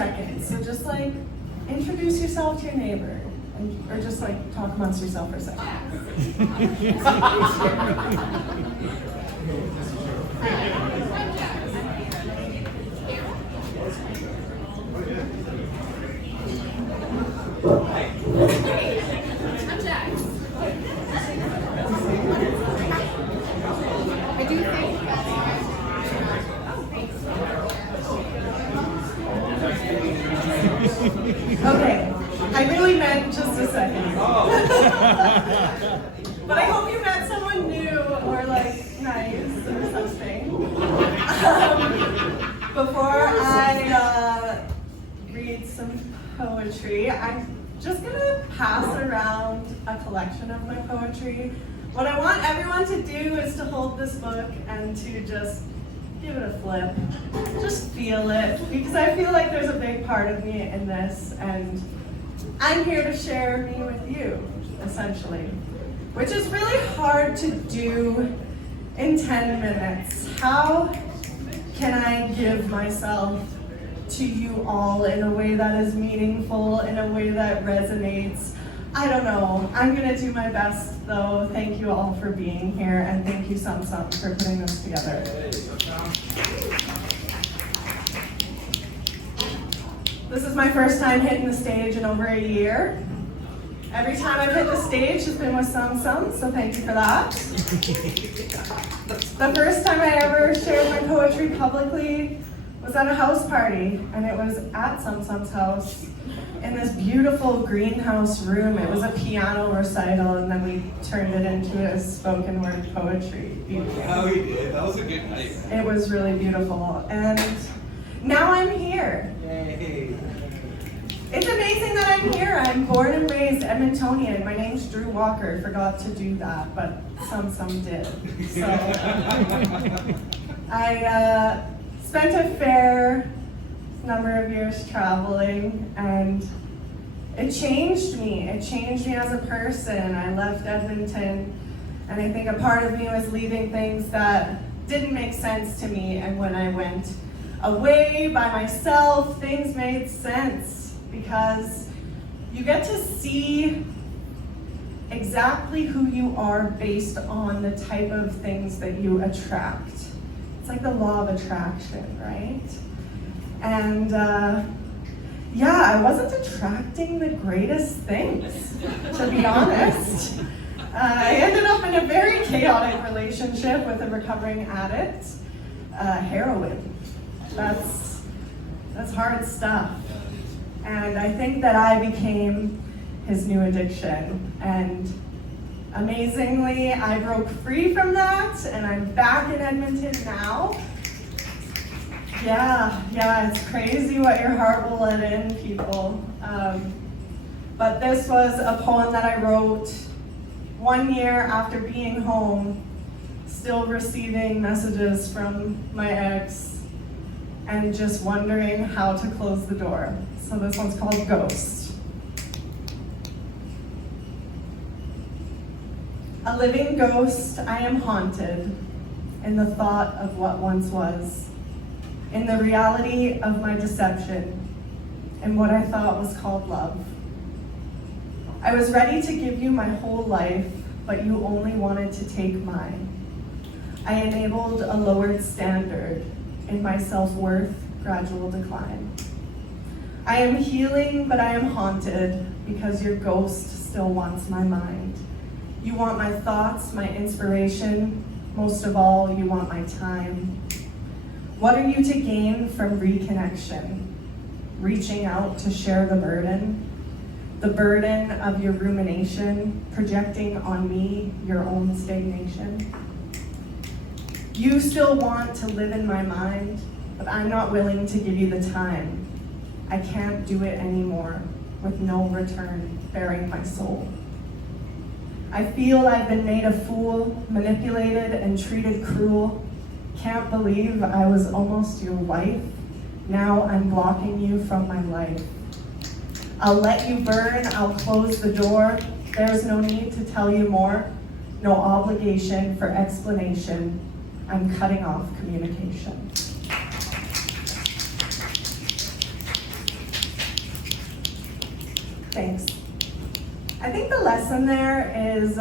seconds. So just like introduce yourself to your neighbor, or just like talk amongst yourself for a second. Okay, I really meant just a second. But I hope you met someone new or like nice or something. Before I read some poetry, I'm just gonna pass around a collection of my poetry. What I want everyone to do is to hold this book and to just give it a flip. Just feel it, because I feel like there's a big part of me in this, and I'm here to share me with you, essentially, which is really hard to do in 10 minutes. How can I give myself to you all in a way that is meaningful, in a way that resonates? I don't know. I'm gonna do my best though. Thank you all for being here, and thank you Sum Sum for putting this together. This is my first time hitting the stage in over a year. Every time I've hit the stage has been with Sum Sum, so thank you for that. The first time I ever shared my poetry publicly was at a house party, and it was at Sum Sum's house in this beautiful greenhouse room. It was a piano recital, and then we turned it into a spoken word poetry. Beautiful. Oh, we did. That was a good night. It was really beautiful, and now I'm here. Yay. It's amazing that I'm here. I'm born and raised Edmontonian. My name's Drew Walker. Forgot to do that, but Sum Sum did. So I spent a fair number of years traveling, and it changed me. It changed me as a person. I left Edmonton, and I think a part of me was leaving things that didn't make sense to me, and when I went away by myself, things made sense, because you get to see exactly who you are based on the type of things that you attract. It's like the law of attraction, right? And yeah, I wasn't attracting the greatest things, to be honest. I ended up in a very chaotic relationship with a recovering addict. Heroin. That's hard stuff. And I think that I became his new addiction. And amazingly, I broke free from that, and I'm back in Edmonton now. Yeah, it's crazy what your heart will let in, people. But this was a poem that I wrote 1 year after being home, still receiving messages from my ex, and just wondering how to close the door. So this one's called Ghost. A living ghost, I am haunted in the thought of what once was, in the reality of my deception, and what I thought was called love. I was ready to give you my whole life, but you only wanted to take mine. I enabled a lowered standard in my self-worth gradual decline. I am healing, but I am haunted because your ghost still wants my mind. You want my thoughts, my inspiration, most of all, you want my time. What are you to gain from reconnection? Reaching out to share the burden of your rumination, projecting on me your own stagnation. You still want to live in my mind, but I'm not willing to give you the time. I can't do it anymore with no return bearing my soul. I feel I've been made a fool, manipulated and treated cruel. Can't believe I was almost your wife. Now I'm blocking you from my life. I'll let you burn, I'll close the door. There's no need to tell you more. No obligation for explanation. I'm cutting off communication. thanks. I think the lesson there is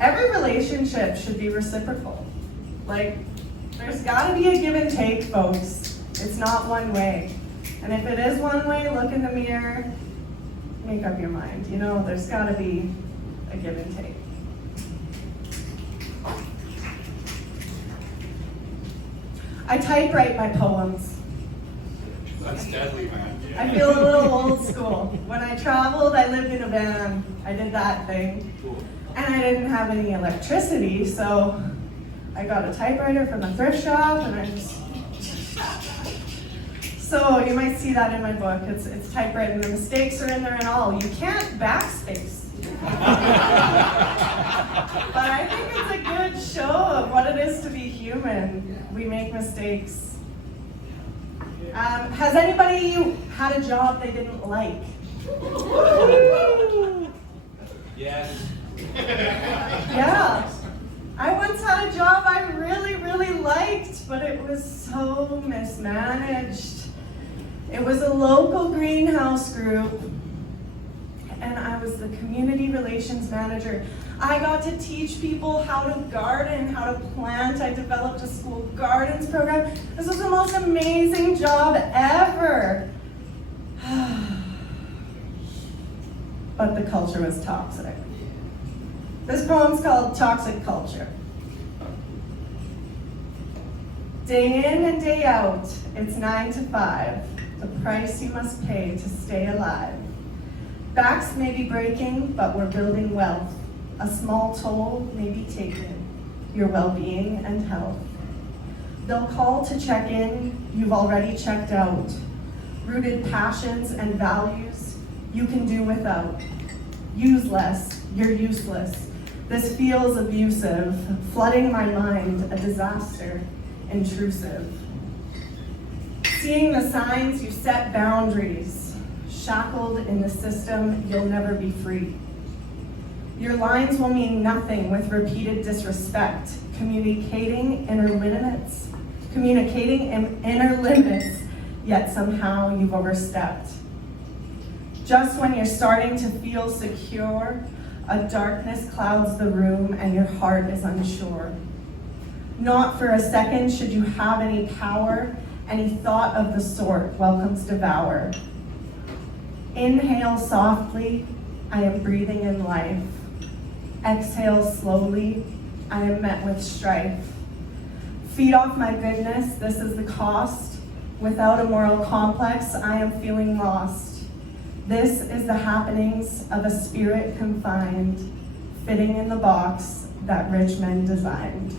every relationship should be reciprocal. Like, there's gotta be a give and take, folks. It's not one way. And if it is one way, look in the mirror, make up your mind. You know, there's gotta be a give and take. I typewrite my poems. That's deadly, man. I feel a little old school. When I traveled, I lived in a van. I did that thing. Cool. And I didn't have any electricity, so I got a typewriter from a thrift shop, and I just... So you might see that in my book. It's typewritten. The mistakes are in there and all. You can't backspace. But I think it's a good show of what it is to be human. We make mistakes. Has anybody had a job they didn't like? Yes. Yeah. I once had a job I really, really liked, but it was so mismanaged. It was a local greenhouse group, and I was the community relations manager. I got to teach people how to garden, how to plant. I developed a school gardens program. This was the most amazing job ever. But the culture was toxic. This poem's called Toxic Culture. Day in and day out, it's 9 to 5, the price you must pay to stay alive. Backs may be breaking, but we're building wealth. A small toll may be taken, your well-being and health. They'll call to check in, you've already checked out. Rooted passions and values you can do without. Use less, you're useless. This feels abusive, flooding my mind, a disaster, intrusive. Seeing the signs, you set boundaries. Shackled in the system, you'll never be free. Your lines will mean nothing with repeated disrespect, communicating inner limits, yet somehow you've overstepped. Just when you're starting to feel secure, a darkness clouds the room and your heart is unsure. Not for a second should you have any power, any thought of the sort welcomes devour. Inhale softly, I am breathing in life. Exhale slowly, I am met with strife. Feed off my goodness, this is the cost. Without a moral complex, I am feeling lost. This is the happenings of a spirit confined, fitting in the box that rich men designed.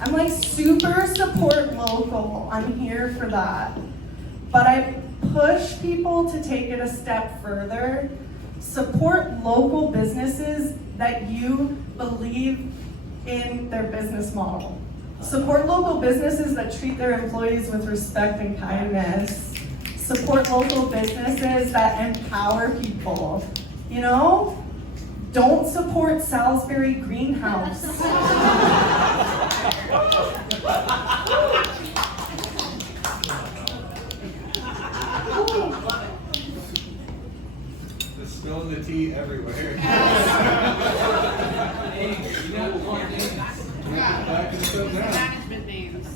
I'm like super support local, I'm here for that. But I push people to take it a step further. Support local businesses that you believe in their business model. Support local businesses that treat their employees with respect and kindness. Support local businesses that empower people. You know? Don't support Salisbury Greenhouse. The spilling the tea everywhere. Management names.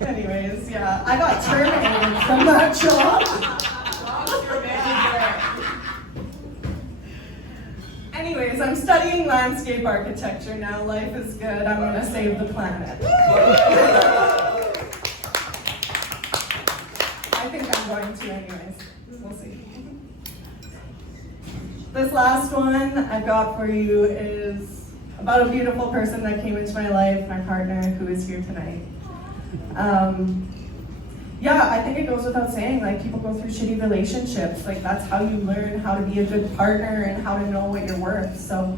Anyways, yeah, I got terminated from that job. Anyways, I'm studying landscape architecture now. Life is good. I'm gonna save the planet. I think I'm going to anyways. We'll see. This last one I've got for you is about a beautiful person that came into my life, my partner, who is here tonight. Yeah, I think it goes without saying, like, people go through shitty relationships. Like, that's how you learn how to be a good partner and how to know what you're worth. So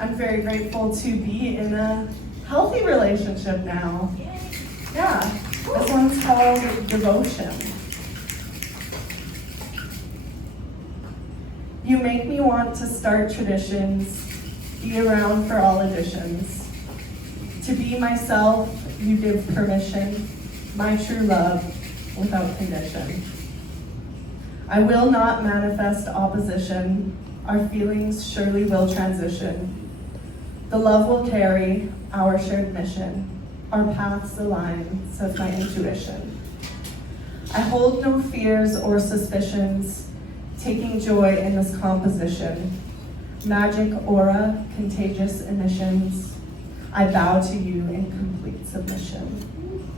I'm very grateful to be in a healthy relationship now. Yeah, this one's called Devotion. You make me want to start traditions, be around for all editions. To be myself, you give permission, my true love, without condition. I will not manifest opposition, our feelings surely will transition. The love will carry our shared mission, our paths align, says my intuition. I hold no fears or suspicions, taking joy in this composition. Magic aura, contagious emissions, I bow to you in complete submission.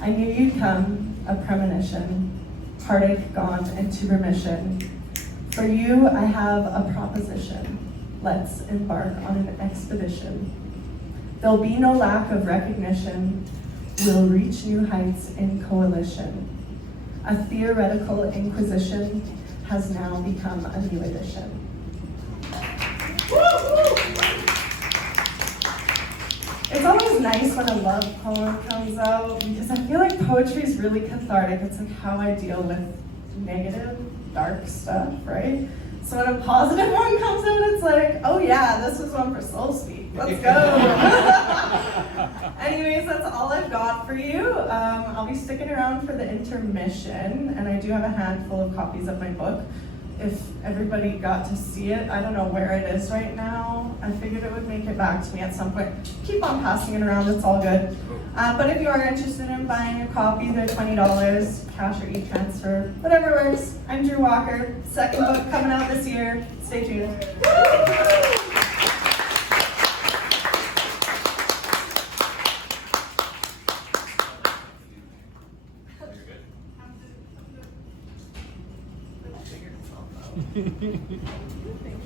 I knew you'd come, a premonition, heartache gone into remission. For you, I have a proposition. Let's embark on an expedition. There'll be no lack of recognition. We'll reach new heights in coalition. A theoretical inquisition has now become a new edition. It's always nice when a love poem comes out because I feel like poetry is really cathartic. It's like how I deal with negative, dark stuff, right? So when a positive one comes out, it's like, oh yeah, this was one for Soul Speak. Let's go. Anyways, that's all I've got for you. I'll be sticking around for the intermission, and I do have a handful of copies of my book. If everybody got to see it, I don't know where it is right now. I figured it would make it back to me at some point. Keep on passing it around, it's all good. But if you are interested in buying a copy, they're $20, cash or e-transfer, whatever works. I'm Drew Walker, second book coming out this year. Stay tuned. You're good.